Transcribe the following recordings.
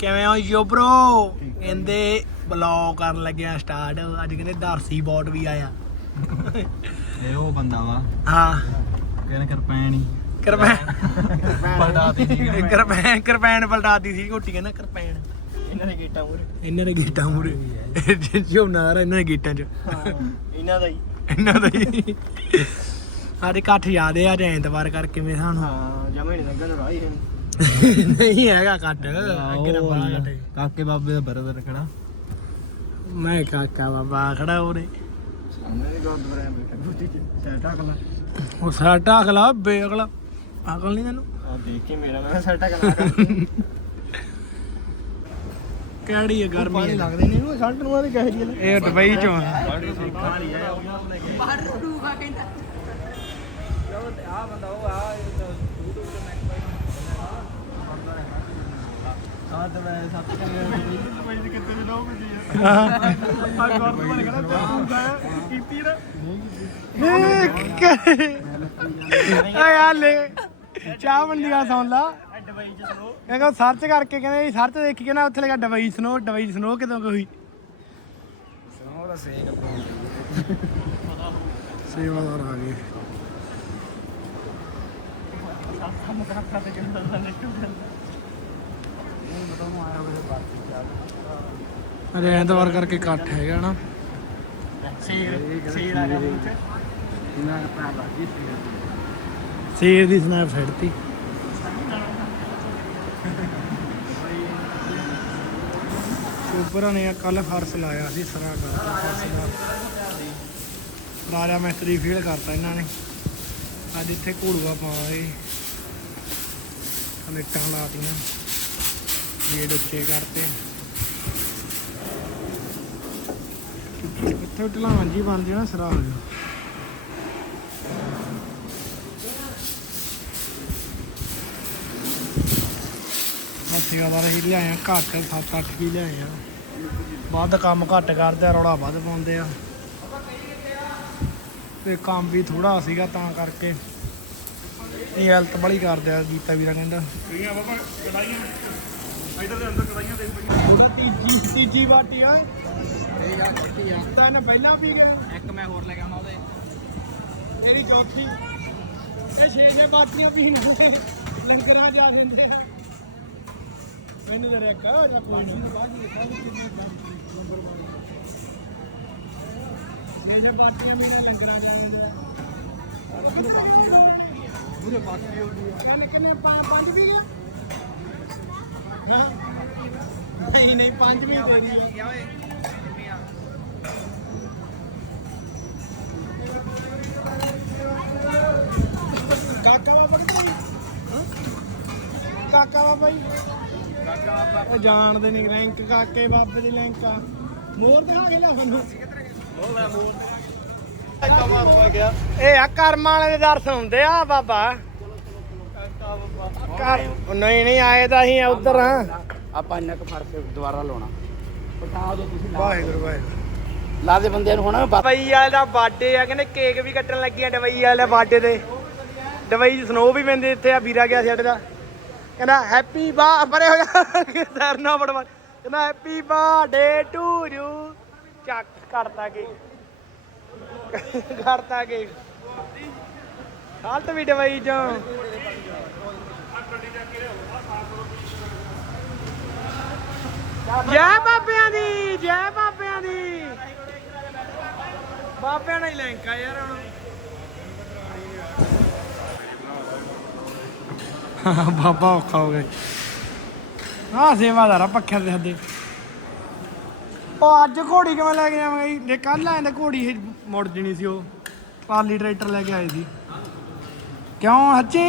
ਕਿਵੇਂ ਹੋ ਯੋ bro? ਕਹਿੰਦੇ ਬਲੌਗ ਕਰਨ ਲੱਗਿਆ ਸਟਾਰਟ ਅੱਜ ਕਹਿੰਦੇ ਦਰਸੀ ਬੋਟ ਵੀ ਆਇਆ। ਇਹ ਉਹ ਬੰਦਾ ਵਾ। ਹਾਂ। ਕਹਿੰਦਾ ਕਿਰਪੈਨ ਹੀ। ਕਿਰਪੈਨ ਪਲਟਾਤੀ ਸੀ ਕਿਰਪੈਨ। ਕਿਰਪੈਨ ਪਲਟਾਤੀ ਸੀ ਘੋਟੀ ਕਹਿੰਦਾ ਕਿਰਪੈਨ ਇਹਨਾਂ ਨੇ ਗੇਟਾਂ ਮੂਰੇ ਇਹਨਾਂ ਦੇ ਗੇਟਾਂ ਮੂਰੇ ਜੋ ਨਾਰ ਇਹਨਾਂ ਦੇ ਗੇਟਾਂ 'ਚ। ਇਹਨਾਂ ਦਾ ਹੀ। ਇਹਨਾਂ ਦਾ ਹੀ। ਅੱਜ ਇਕੱਠ ਜ਼ਿਆਦੇ ਆ ਅੱਜ ਐਤਵਾਰ ਕਰਕੇ ਮੈਂ ਸਾਨੂੰ ਹਾਂ ਜਮੇ ਨਹੀਂ ਲੱਗਣ ਰਾਈ ਹੈ ਨਹੀਂ ਹੈਗਾ ਕੱਟ ਅੱਗੇ ਨਾ ਬੜਾ ਕੱਟ ਕਾਕੇ ਬਾਬੇ ਦਾ ਬਰਦਰ ਖੜਾ ਮੈਂ ਕਾਕਾ ਬਾਬਾ ਖੜਾ ਉਹਦੇ ਸਾਹਮਣੇ ਦੇ ਗੁਰਦੁਆਰੇ ਬੈਠਾ ਬੁੱਤੀ ਚ ਸੈਟਾ ਕਲਾ ਉਹ ਅਕਲ ਨਹੀਂ ਤੈਨੂੰ? ਆ ਦੇਖ ਕੇ ਮੇਰਾ ਮੈਂ ਸੈਟਾ ਕਲਾ ਕਿਹੜੀ ਹੈ ਗਰਮੀ ਪਾਣੀ ਹੈ ਲੱਗਦੇ ਨਹੀਂ ਇਹਨੂੰ ਸ਼ਰਟ ਨੂੰ ਆ ਕਹੇ ਜੀ ਇਹ ਦੁਬਈ ਚੋਂ ਆ। ਖਾਲੀ ਹੈ। ਆ ਬੰਦਾ ਉਹ ਆ ਹਾਂ ਤੇ ਮੈਂ ਸੱਤ ਕਰੇ ਦੁਬਈ ਦੇ ਕਿੱਥੇ ਦੇ ਲੋਕ ਜੀ ਆ ਚਾਹ ਸੁਣ ਲਾ ਸਲੋ ਕਹਿੰਦਾ ਸਰਚ ਕਰਕੇ ਕਹਿੰਦੇ ਸਰਚ ਦੇਖੀ ਕਹਿੰਦਾ ਉੱਥੇ ਲਗਾ ਡਬਈ ਸਨੋ ਡਬਈ ਸਨੋ ਕਿਦੋਂ ਕੋਈ ਸਨੋ ਦਾ ਸੇਕ ਸੇਵਾਦਾਰ ਆ ਗਏ ਅਰੇ ਐਤਵਾਰ ਕਰਕੇ ਇਕੱਠ ਹੈਗਾ ਨਾ। ਸ਼ੇਰ ਸ਼ੇਰ ਆ ਗਿਆ ਮੂੰਹ ਚ ਇਹਨਾਂ ਦਾ ਪਾ ਲੱਗੀ ਸੇਰ ਦੀ ਸਨੈਪ ਫੜਤੀ ਸ਼ੋਪਰਾਂ ਨੇ ਕੱਲ ਫਰਸ਼ ਲਾਇਆ ਸੀ ਸਰਾ ਕਰਤਾ ਫਰਸ਼ ਦਾ। ਰਾਜਾ ਮਿਸਤਰੀ ਫੀਲ ਕਰਤਾ ਇਹਨਾਂ ਨੇ। ਅੱਜ ਇੱਥੇ ਘੋੜੂਆ ਪਾਏ ਕਨੇਟਾਂ ਲਾਤੀਆਂ ਗੇਟ ਉੱਚੇ ਕਰਤੇ। ਇੱਥੇ ਢਲਾਨ ਜੀ ਬਣ ਜਾਣਾ, ਸਰਾ ਹੋ ਜਾ ਮੱਸੀਆਂ ਹੀ ਲਿਆਏ ਆ ਘੱਟ 7-8 ਕੀ ਲਿਆਏ ਵੱਧ ਕੰਮ ਘੱਟ ਕਰਦੇ ਆ, ਰੌਲਾ ਵੱਧ ਪਾਉਂਦੇ ਆ। ਤੇ ਕੰਮ ਵੀ ਥੋੜਾ ਸੀਗਾ ਤਾਂ ਕਰਕੇ ਇਹ ਹੈਲਥ ਬੜੀ ਕਰਦੇ ਆ ਗੀਤਾ ਵੀਰਾ ਕਹਿੰਦਾ। ਉਹਦਾ ਤੀਜੀ ਤੀਜੀ ਬਾਟੀ ਆ ਇਹ ਆ ਕੱਟੀ ਆ। ਤਾਂ ਇਹਨੇ ਪਹਿਲਾਂ ਪੀ ਗਿਆ। ਇੱਕ ਮੈਂ ਹੋਰ ਲੈ ਕੇ ਆਉਣਾ ਉਹਦੇ। ਇਹਦੀ ਚੌਥੀ। ਇਹ ਛੇ ਨੇ ਬਾਟੀਆਂ ਪੀਣ ਲੰਗਰਾਂ ਜਾ ਦਿੰਦੇ ਆ। ਮੈਨੂੰ ਜਰਾ ਇੱਕ ਜਾਂ ਕੋਈ ਨਹੀਂ। ਬਾਅਦ ਵਿੱਚ ਦੇਖਾਂਗੇ ਕਿੰਨੇ ਨੰਬਰ ਬਣ ਛੇ ਨੇ ਬਾਟੀਆਂ ਪੀਣ ਲੰਗਰਾਂ ਜਾ ਦਿੰਦੇ ਆ। ਉਹਦੇ ਬਾਕੀ ਉਹਦੇ ਬਾਕੀ ਹੋਦੀ ਆ। ਕੰਨ ਕਿੰਨੇ? ਪੰਜ ਪੰਜ ਵੀ ਗਿਆ ਹਾਂ ਨਹੀਂ ਨਹੀਂ ਦੇ ਓਏ? ਕਾਕਾ ਬਾਬਾ ਕਿੱਥੇ ਜੀ ਕਾਕਾ ਬਾਬਾ ਜੀ। ਕਾਕਾ ਉਹ ਜਾਣਦੇ ਨਹੀਂ ਰੈਂਕ ਕਾਕੇ ਬਾਬੇ ਦੀ ਲਿੰਕ ਆ। ਮੋਰ ਦਿਖਾ ਕੇ ਲਿਆ ਸਾਨੂੰ। ਉਹ ਲੈ ਮੂੰਹ ਕਮਾ ਰੋ ਗਿਆ। ਇਹ ਆ ਕਰਮਾਂ ਵਾਲੇ ਦੇ ਦਰਸ਼ਨ ਹੁੰਦੇ ਆ ਬਾਬਾ। ਨਹੀਂ ਨਹੀਂ ਆਏ ਤਾਂ ਅਸੀਂ ਉਧਰ ਆ ਆਪਾਂ ਇੰਨਾ ਕੁ ਫ਼ਰਕ ਦੁਬਾਰਾ ਲਾਉਣਾ। ਬਤਾ ਦਿਓ ਤੁਸੀਂ ਵਾਹਿਗੁਰੂ ਵਾਹਿਗੁਰੂ। ਲਾ ਦੇ ਬੰਦਿਆਂ ਨੂੰ ਹੁਣ। ਡਬਈ ਵਾਲੇ ਦਾ ਬਰਥਡੇ ਆ ਕਹਿੰਦੇ ਕੇਕ ਵੀ ਕੱਟਣ ਲੱਗੀਆਂ ਡਬਈ ਵਾਲੇ ਬਰਥਡੇ ਤੇ। ਡਬਈ ਚ ਸਨੋ ਵੀ ਪੈਂਦੇ ਇੱਥੇ ਆ ਵੀਰਾ ਗਿਆ ਸੀ ਸਾਡੇ ਦਾ। ਕਹਿੰਦਾ ਹੈਪੀ ਬਾ ਪਰੇ ਹੋ ਜਾ ਸਰ ਨਾ ਬੜਵਾ ਕਹਿੰਦਾ ਹੈਪੀ ਬਰਥਡੇ ਟੂ ਯੂ ਚੱਕ ਕਰਤਾ ਕੇ ਕਰਤਾ ਕੇ ਹਾਲਤ ਵੀ ਡਬਈ ਚੋਂ। ਜੈ ਬਾਬਿਆਂ ਦੀ, ਜੈ ਬਾਬਿਆਂ ਦੀ। ਬਾਬਿਆਂ ਨਾਲ ਹੀ ਲਿੰਕ ਆ ਯਾਰ ਹੁਣ। ਬਾਬਾ ਔਖਾ ਹੋ ਗਿਆ। ਹਾਂ ਸੇਵਾਦਾਰ ਆ ਪੱਖਿਆਂ ਦੇ ਹੱਦੇ ਉਹ ਅੱਜ ਘੋੜੀ ਕਿਵੇਂ ਲੈ ਕੇ ਜਾਵਾਂਗੇ ਜੇ? ਕੱਲ ਆਏ ਤਾਂ ਘੋੜੀ ਇਹ ਮੁੜ ਜਣੀ ਸੀ ਉਹ। ਪਾਲੀ ਟਰੈਕਟਰ ਲੈ ਕੇ ਆਏ ਸੀ। ਕਿਉਂ ਹੱਚੀ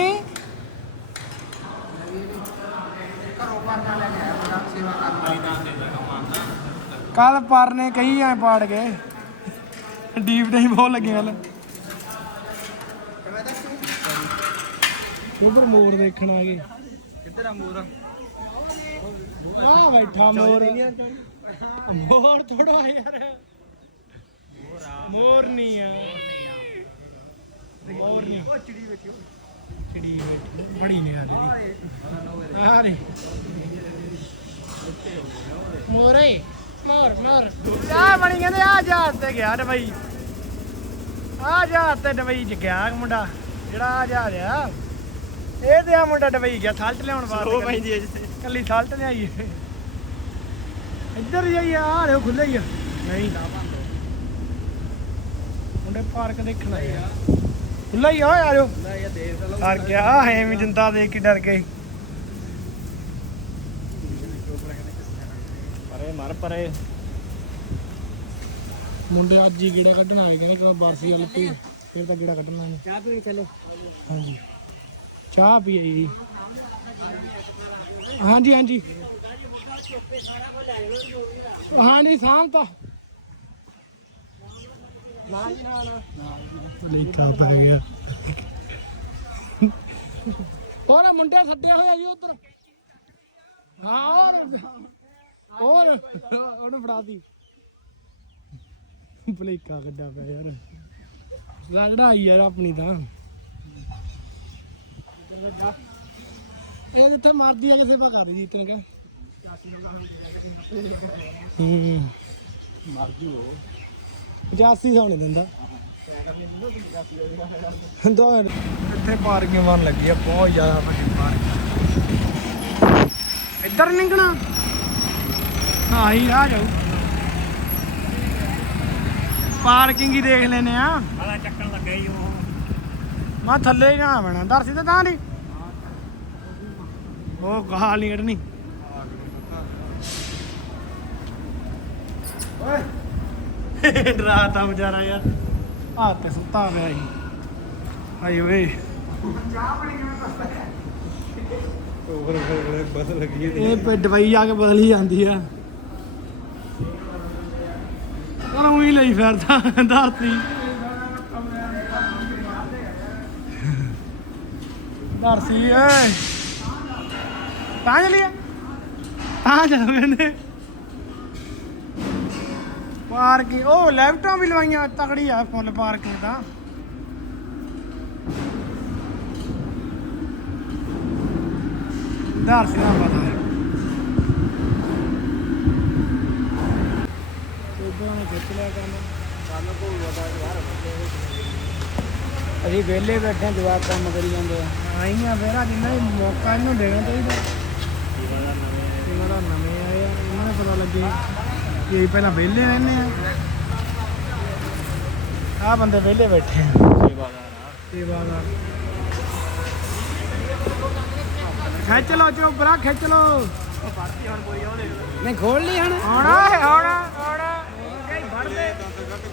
ਕੱਲ ਪਰ ਨੇ ਕਹੀ ਐ ਪਾੜ ਗਏ ਡੀਪ ਨਹੀਂ ਬਹੁਤ ਲੱਗੇ ਗੱਲ ਉਧਰ ਮੋਰ ਦੇਖਣ ਆ ਗਏ। ਕਿੱਧਰ ਆ ਮੂਰ? ਆ ਬੈਠਾ ਮੋਰ। ਮੋਰ ਥੋੜਾ ਯਾਰ। ਮੋਰ ਨਹੀਂ ਆ। ਮੋਰ ਨਹੀਂ। ਉਹ ਚਿੜੀ ਵੇਖਿਓ ਚਿੜੀ ਬੈਠੀ। ਬਣੀ ਨਹੀਂ ਹਾਲੇ ਦੀ ਆ ਰੇ। ਮੋਰੇ। ਮੋਰ ਮੋਰ। ਚਾਹ ਬਣੀ ਕਹਿੰਦੇ ਆ ਜਹਾਜ਼ ਤੇ ਗਿਆ ਡਬਈ ਆ ਜਹਾਜ਼ ਤੇ ਡਬਈ ਚ ਗਿਆ ਮੁੰਡਾ ਜਿਹੜਾ ਆ ਜਹਾਜ਼ ਆ। ਇਹ ਤੇ ਆ ਮੁੰਡਾ ਡਬਈ ਗਿਆ ਸਾਲਟ ਲਿਆਉਣ ਵਾਸਤੇ ਪੈਂਦੀ ਹੈ ਕੱਲੀ ਸਾਲਟ ਲਿਆਈ ਇੱਧਰ ਜਾਈ ਆ ਰਿਹਾ ਖੁੱਲੇ ਹੀ ਆ। ਨਹੀਂ। ਮੁੰਡੇ ਪਾਰਕ ਦੇਖਣ ਆਏ ਆ। ਖੁੱਲਾ ਹੀ ਆ ਓਏ ਆ ਐਵੇਂ ਜਿੰਦਾ ਦੇਖ ਕੇ ਡਰ ਗਏ ਪਰੇ ਮਰ ਪਰੇ ਮੁੰਡੇ ਅੱਜ ਹੀ ਗੇੜਾ ਕੱਢਣ ਆਏ ਕਹਿੰਦੇ ਕਿ ਬਾਰਸੀ ਵਾਲੀ ਪੀ ਫਿਰ ਤਾਂ ਗੇੜਾ ਕੱਢਣਾ ਨੇ ਚਾਹ ਪੀ ਚਲੋ ਹਾਂਜੀ। ਚਾਹ ਪੀਏ ਜੀ। ਹਾਂਜੀ ਹਾਂਜੀ। ਹਾਂਜੀ ਸ਼ਾਮ ਤਾਂ। ਲੀਕਾ ਪੈ ਗਿਆ ਹੋਰ ਮੁੰਡੇ ਸੱਦਿਆ ਹੋਇਆ ਜੀ ਉਧਰ। ਹਾਂ ਹੋਰ। ਹੋਰ? ਉਹਨੂੰ ਫੜਾਤੀ ਭਲੇਕਾ ਕੱਢਾ ਪਿਆ ਯਾਰ। ਲੜਾਈ ਯਾਰ ਆਪਣੀ ਤਾਂ। ਇਹ ਜਿੱਥੇ ਮਰਦੀ ਆ ਕਿਸੇ ਪਾ ਕਰ ਜੀ ਤੈਨੂੰ ਕਹ ਹੂੰ। ਮਰ ਜੂ 85 ਸੌ ਨਹੀਂ ਦਿੰਦਾ। ਦੋ ਇੱਥੇ ਪਾਰਕਿੰਗ ਬਣ ਲੱਗੀ ਆ ਬਹੁਤ ਜ਼ਿਆਦਾ ਵੱਡੀ ਪਾਰਕਿੰਗ। ਇੱਧਰ ਨਿਕਣਾ ਹਾਂ ਹੀ ਆ ਜਾਓ ਪਾਰਕਿੰਗ ਹੀ ਦੇਖ ਲੈਨੇ ਆ ਆਲਾ ਚੱਕਣ ਲੱਗਾ ਹੀ ਉਹ। ਮੈਂ ਥੱਲੇ ਜਾ ਆਵਣਾ ਦਰਸੀ ਤੇ ਤਾਂ ਨਹੀਂ? ਉਹ ਗਾਲ ਨਹੀਂ ਕੱਢਣੀ। ਓਏ। ਡਰਾਤਾ ਵਿਚਾਰਾ ਯਾਰ। ਆ ਤੇ ਸੁੱਤਾ ਪਿਆ ਸੀ। ਆਈ ਓਏ। ਇਹ ਦਵਾਈ ਆ ਕੇ ਬਦਲ ਹੀ ਜਾਂਦੀ ਆ। ਉਹ ਫਿਰਦਾ ਦਰਸੀ ਦਰਸੀ ਓਏ। ਤਾਂ ਚਲੀਏ ਤਾਂ ਚੱਲ ਮੈਨੇ ਪਾਰਕਿੰਗ ਉਹ ਲੈਪਟਾਪ ਵੀ ਲਵਾਈਆਂ, ਤਕੜੀ ਆ ਫੁੱਲ ਪਾਰਕਿੰਗ ਦਾ ਦਰਸੀ ਦਾ ਪਤਾ। ਹੈ ਉਦੋਂ ਨੇ ਖਿੱਚ ਲਿਆ ਕੰਮ ਸਾਨੂੰ ਕੋਈ ਪਤਾ ਯਾਰ ਅਸੀਂ ਵਿਹਲੇ ਬੈਠੇ ਹਾਂ, ਜਵਾਕ ਕੰਮ ਕਰੀ ਜਾਂਦੇ ਆ। ਆਈਆਂ ਫੇਰ ਆ ਜਿੰਨਾ ਵੀ ਮੌਕਾ ਇਹਨੂੰ ਦੇਣਾ ਚਾਹੀਦਾ। ਇਹਨਾਂ ਦਾ ਨਵੇਂ ਆਏ ਆ ਇਹਨਾਂ ਨੂੰ ਪਤਾ ਲੱਗੇ ਕਿ ਅਸੀਂ ਪਹਿਲਾਂ ਵਿਹਲੇ ਰਹਿੰਦੇ ਆ। ਆ ਬੰਦੇ ਵਿਹਲੇ ਬੈਠੇ ਆ। ਸੇਵਾਦਾਰ। ਸੇਵਾਦਾਰ ਖਿੱਚ ਲੋ ਚੋਬਰਾ ਖਿੱਚ ਲੋ ਪੜਤੀ ਹੁਣ ਕੋਈ ਆਉਣੇ ਨਹੀਂ ਖੋਲ ਲਈ ਹਣ। ਆਉਣਾ ਹੈ ਆਉਣਾ।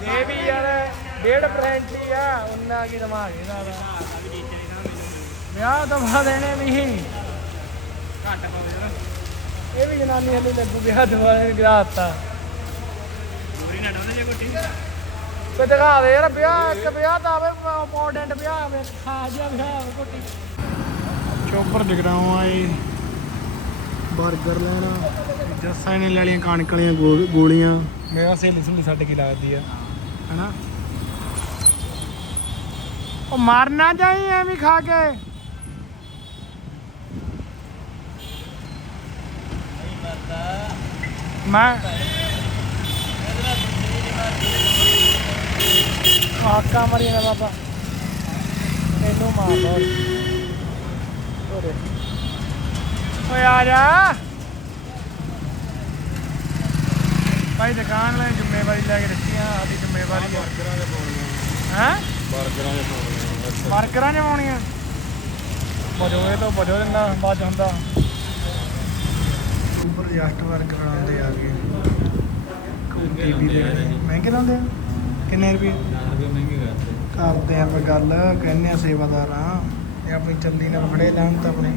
ਇਹ ਵੀ ਯਾਰ 1.5% ਹੀ ਆ ਉਹਨਾਂ ਕੀ ਦਿਮਾਗ ਇਹਦਾ ਦਾ ਵਿਆਹ ਬਾਅਦ ਦੇਣੇ ਵੀ ਘੱਟ ਪਵੇ ਇਹ ਵੀ ਜਨਾਨੀ ਹਲੇ ਲੱਗੂ ਵਿਆਹ ਦੁਆਰੇ ਗਰਾਤਾ ਪੂਰੀ ਨਾ ਡੋਲੇ ਜੇ ਕੋਟੀ ਕੋਈ ਦਿਖਾ ਦੇ ਯਾਰ ਵਿਆਹ ਇੱਕ ਵਿਆਹ ਤਾਂ ਆਵੇ ਇੰਪੋਰਟੈਂਟ ਵਿਆਹ ਆਵੇ ਖਾਸ ਜਿਹਾ ਵਿਆਹ ਆਵੇ ਕੋਟੀ ਚੋਪਰ ਜਗਰਾਉਂ ਆਏ 버ਗਰ ਲੈਣਾ ਜੱਸਾ ਨੇ ਲੈ ਲਈਆਂ ਕਣਕ ਵਾਲੀਆਂ ਗੋ- ਗੋਲੀਆਂ ਮੇਰਾ ਸਹੇਲੀ ਸੁਣੀ ਛੱਡ ਕੇ ਲੱਗਦੀ ਆ ਹਨਾ? ਉਹ ਮਰਨਾ ਜਾਈ, ਐਵੇਂ ਖਾ ਕੇ। ਮੈਂ ਆਕਾ ਮਰੀ ਨਾ ਬਾਬਾ। ਇਹਨੂੰ ਮਾਰ ਲੋ ਓਏ ਆ ਜਾ। ਭਾਈ ਦੁਕਾਨ ਲੈ ਜ਼ਿੰਮੇਵਾਰੀ ਲੈ ਕੇ ਰੱਖੀ ਆ ਸਾਡੀ ਜ਼ਿੰਮੇਵਾਰੀ ਆ। ਬਰਗਰਾਂ ਦੇ ਪਾਉਣੀਆਂ ਹੈ? ਬਰਗਰਾਂ ਦੇ ਪਾਉਣੀਆਂ ਮਾਰਕਰਾਂ ਚ ਪਾਉਣੀਆਂ ਬਜੋ ਇਹ ਤਾਂ ਬਜੋ ਦਿੰਦਾ ਬਾਜ ਹੁੰਦਾ। ਉੱਪਰ ਜਸਟ ਵਰਕ ਬਣਾਉਂਦੇ ਆ ਗਏ ਟੀਵੀ ਦੇ ਮਹਿੰਗੇ ਲਾਉਂਦੇ ਆ? ਕਿੰਨੇ ਰੁਪਏ? 10 ਰੁਪਏ ਮਹਿੰਗੇ ਕਰਦੇ ਆ ਆਪਾਂ ਗੱਲ ਕਹਿੰਦੇ ਆ ਸੇਵਾਦਾਰ ਆ। ਇਹ ਆਪਣੀ ਚੱਲੀ ਨਾਲ ਫੜੇ ਲੈਣ ਤਾਂ ਆਪਣੇ।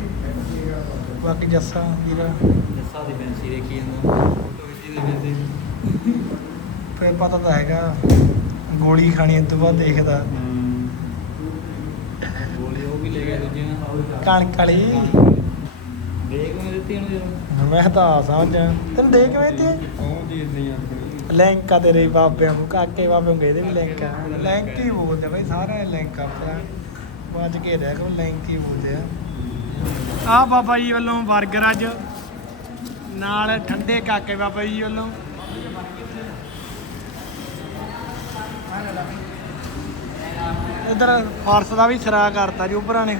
ਬਾਕੀ ਜੱਸਾ ਵੀਰਾ। ਜੱਸਾ ਦੀ ਬੈਂਸੀ ਦੇਖੀ ਜਾਂਦਾ। ਫੋਟੋ ਖਿੱਚੀ ਦੇ ਬੈਂਸੀ। ਫਿਰ ਪਤਾ ਤਾਂ ਹੈਗਾ ਗੋਲੀ ਖਾਣੀ ਇਸ ਤੋਂ ਬਾਅਦ ਦੇਖਦਾ। ਗੋਲੀ ਉਹ ਵੀ ਲੈ ਗਏ ਦੂਜੇ ਨਾਲ ਕਣਕ ਵਾਲੀ। ਦੇਖ ਮੈਂ ਦਿੱਤੀ ਉਹਨੂੰ ਜਦੋਂ? ਮੈਂ ਤਾਂ ਸਮਝ ਤੈਨੂੰ ਦੇ ਕਿਵੇਂ ਤੇ ਉਹ ਚੀਜ਼ ਨਹੀਂ ਆਪਣੀ ਲਿੰਕ ਆ ਤੇਰੇ ਬਾਬਿਆਂ ਨੂੰ ਕਾਕੇ ਬਾਬਿਆਂ ਨੂੰ ਇਹਦੇ ਵੀ ਲਿੰਕ। ਲਿੰਕ। ਬੋਲਦੇ ਬਈ ਸਾਰੇ ਲਿੰਕ ਆਪਣਾ। ਬਾਜ ਕੇ ਰਹਿ ਕੋ ਲਿੰਕ ਹੀ ਬੋਲਦੇ ਆ। ਆ ਬਾਬਾ ਜੀ ਵੱਲੋਂ 버ਗਰ ਅੱਜ। ਨਾਲ ਠੰਡੇ ਕਾਕੇ ਬਾਬਾ ਜੀ ਵੱਲੋਂ। ਇਧਰ ਫਾਰਸ ਦਾ ਵੀ ਸਰਾ ਕਰਤਾ ਜੀ ਉਪਰਾਂ ਨੇ।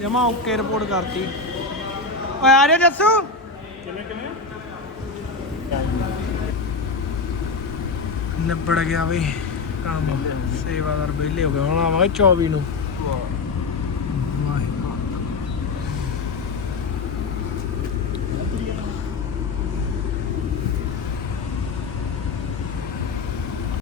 ਜਮਾ ਓਕੇ ਰਿਪੋਰਟ ਕਰਤੀ। ਓਏ ਆ ਜਾ ਜੱਸੂ। ਕਿਵੇਂ ਕਿਵੇਂ ਨਿਬੜ ਗਿਆ ਬਈ ਕੰਮ। ਸੇਵਾਦਾਰ ਵਿਹਲੇ ਹੋ ਗਏ। ਹੁਣ ਆਵਾਂਗੇ 24 ਨੂੰ।